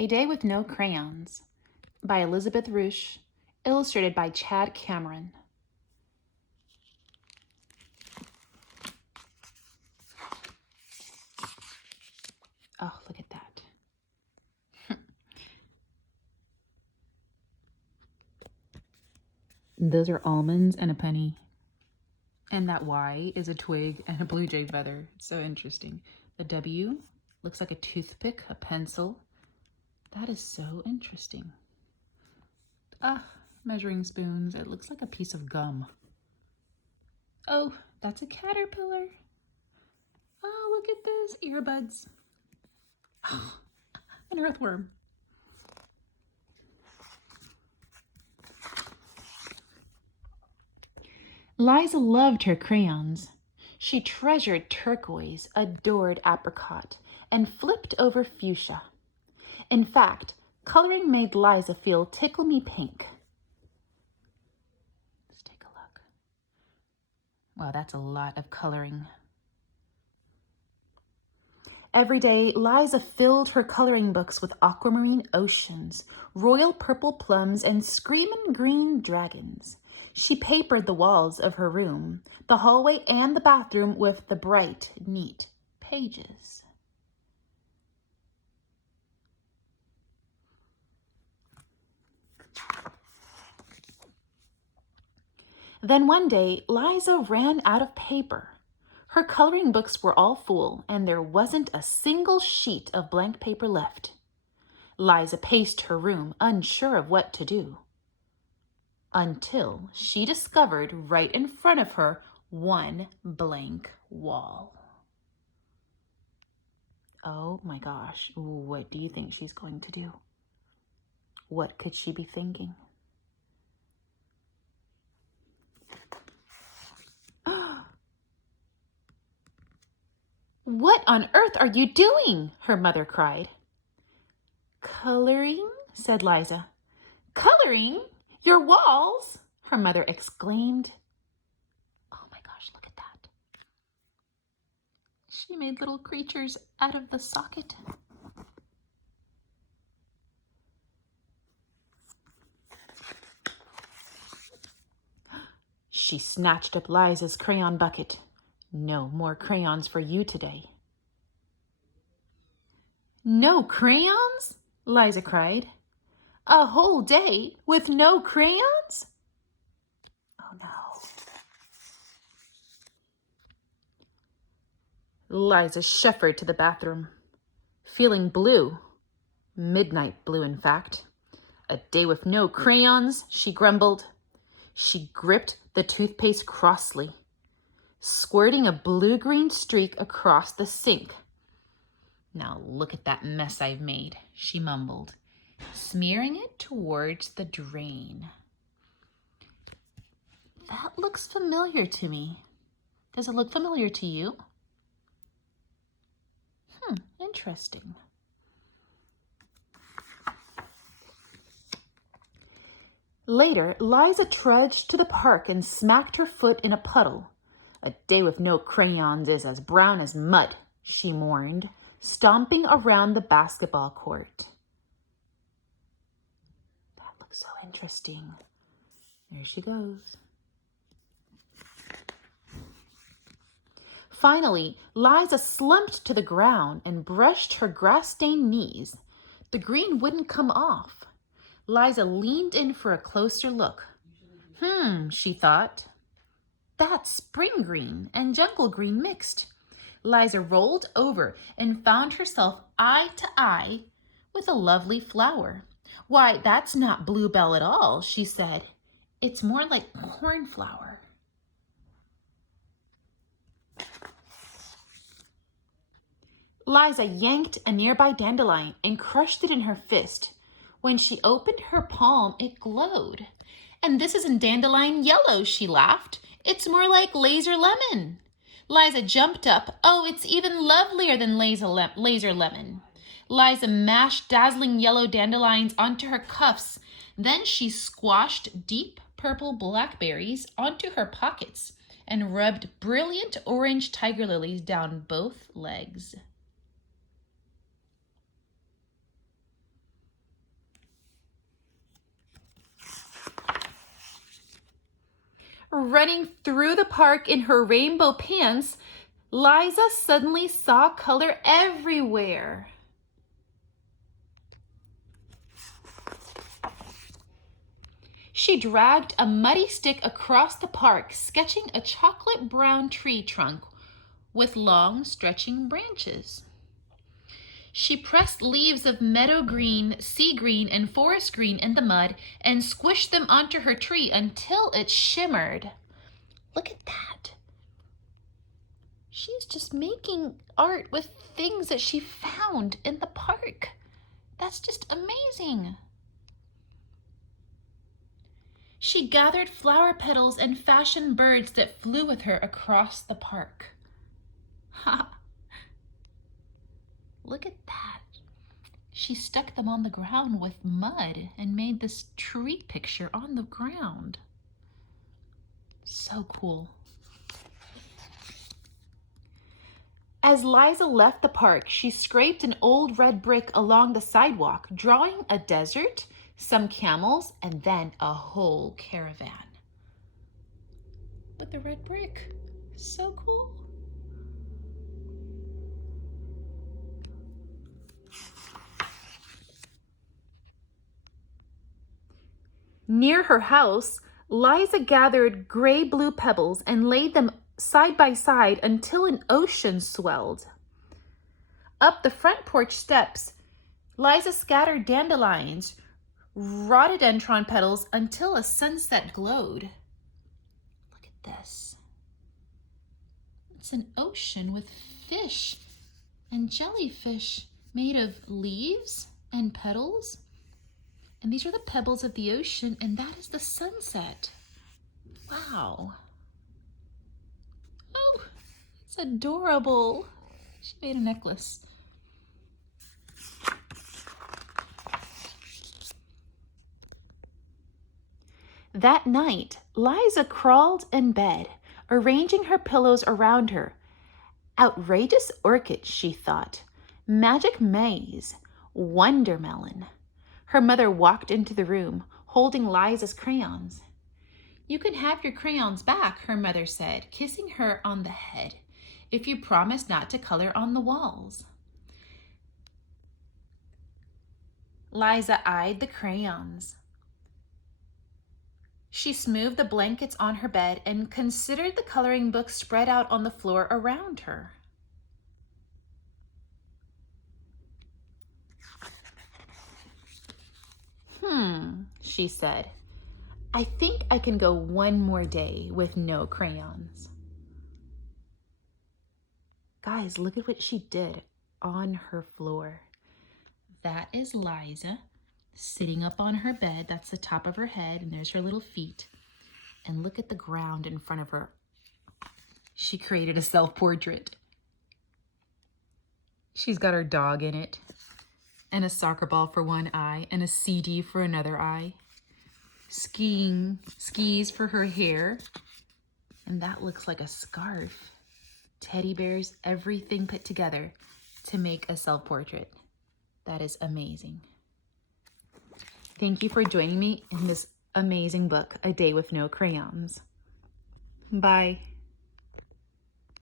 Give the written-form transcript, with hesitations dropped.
A Day with No Crayons by Elizabeth Rusch, illustrated by Chad Cameron. Oh, look at that. Those are almonds and a penny. And that Y is a twig and a blue jay feather. It's so interesting. The W looks like a toothpick, a pencil. That is so interesting. Measuring spoons. It looks like a piece of gum. Oh, that's a caterpillar. Oh, look at this. Earbuds. Oh, an earthworm. Liza loved her crayons. She treasured turquoise, adored apricot, and flipped over fuchsia. In fact, coloring made Liza feel tickle-me-pink. Let's take a look. Wow, that's a lot of coloring. Every day, Liza filled her coloring books with aquamarine oceans, royal purple plums, and screamin' green dragons. She papered the walls of her room, the hallway, and the bathroom with the bright, neat pages. Then one day, Liza ran out of paper. Her coloring books were all full, and there wasn't a single sheet of blank paper left. Liza paced her room, unsure of what to do, until she discovered right in front of her one blank wall. Oh my gosh, what do you think she's going to do? What could she be thinking? What on earth are you doing? Her mother cried. Coloring, said Liza. Coloring? Your walls? Her mother exclaimed. Oh my gosh, look at that. She made little creatures out of the socket. She snatched up Liza's crayon bucket. No more crayons for you today. No crayons? Liza cried. A whole day with no crayons? Oh no. Liza shuffled to the bathroom, feeling blue. Midnight blue, in fact. A day with no crayons, she grumbled. She gripped the toothpaste crossly, squirting a blue-green streak across the sink. Now look at that mess I've made, she mumbled, smearing it towards the drain. That looks familiar to me. Does it look familiar to you? Interesting. Later, Liza trudged to the park and smacked her foot in a puddle. A day with no crayons is as brown as mud, she mourned, stomping around the basketball court. That looks so interesting. There she goes. Finally, Liza slumped to the ground and brushed her grass-stained knees. The green wouldn't come off. Liza leaned in for a closer look. She thought. That's spring green and jungle green mixed. Liza rolled over and found herself eye to eye with a lovely flower. Why, that's not Bluebell at all, she said. It's more like cornflower. Liza yanked a nearby dandelion and crushed it in her fist. When she opened her palm, it glowed. And this isn't dandelion yellow, she laughed. It's more like laser lemon. Liza jumped up. Oh, it's even lovelier than laser lemon. Liza mashed dazzling yellow dandelions onto her cuffs. Then she squashed deep purple blackberries onto her pockets and rubbed brilliant orange tiger lilies down both legs. Running through the park in her rainbow pants, Liza suddenly saw color everywhere. She dragged a muddy stick across the park, sketching a chocolate brown tree trunk with long stretching branches. She pressed leaves of meadow green, sea green, and forest green in the mud and squished them onto her tree until it shimmered. Look at that. She's just making art with things that she found in the park. That's just amazing. She gathered flower petals and fashioned birds that flew with her across the park. Ha! Look at that. She stuck them on the ground with mud and made this tree picture on the ground. So cool. As Liza left the park, she scraped an old red brick along the sidewalk, drawing a desert, some camels, and then a whole caravan. But the red brick, so cool. Near her house, Liza gathered gray-blue pebbles and laid them side by side until an ocean swelled. Up the front porch steps, Liza scattered dandelions, rhododendron petals until a sunset glowed. Look at this. It's an ocean with fish and jellyfish made of leaves and petals. And these are the pebbles of the ocean, and that is the sunset. Wow. Oh, it's adorable. She made a necklace. That night, Liza crawled in bed, arranging her pillows around her. Outrageous orchid, she thought. Magic maze. Wondermelon. Her mother walked into the room, holding Liza's crayons. "You can have your crayons back," her mother said, kissing her on the head, "if you promise not to color on the walls." Liza eyed the crayons. She smoothed the blankets on her bed and considered the coloring book spread out on the floor around her. She said, "I think I can go one more day with no crayons." Guys, look at what she did on her floor. That is Liza sitting up on her bed. That's the top of her head, and there's her little feet. And look at the ground in front of her. She created a self-portrait. She's got her dog in it, and a soccer ball for one eye, and a CD for another eye. Skis for her hair, and that looks like a scarf. Teddy bears, everything put together to make a self-portrait. That is amazing. Thank you for joining me in this amazing book, A Day with No Crayons. Bye.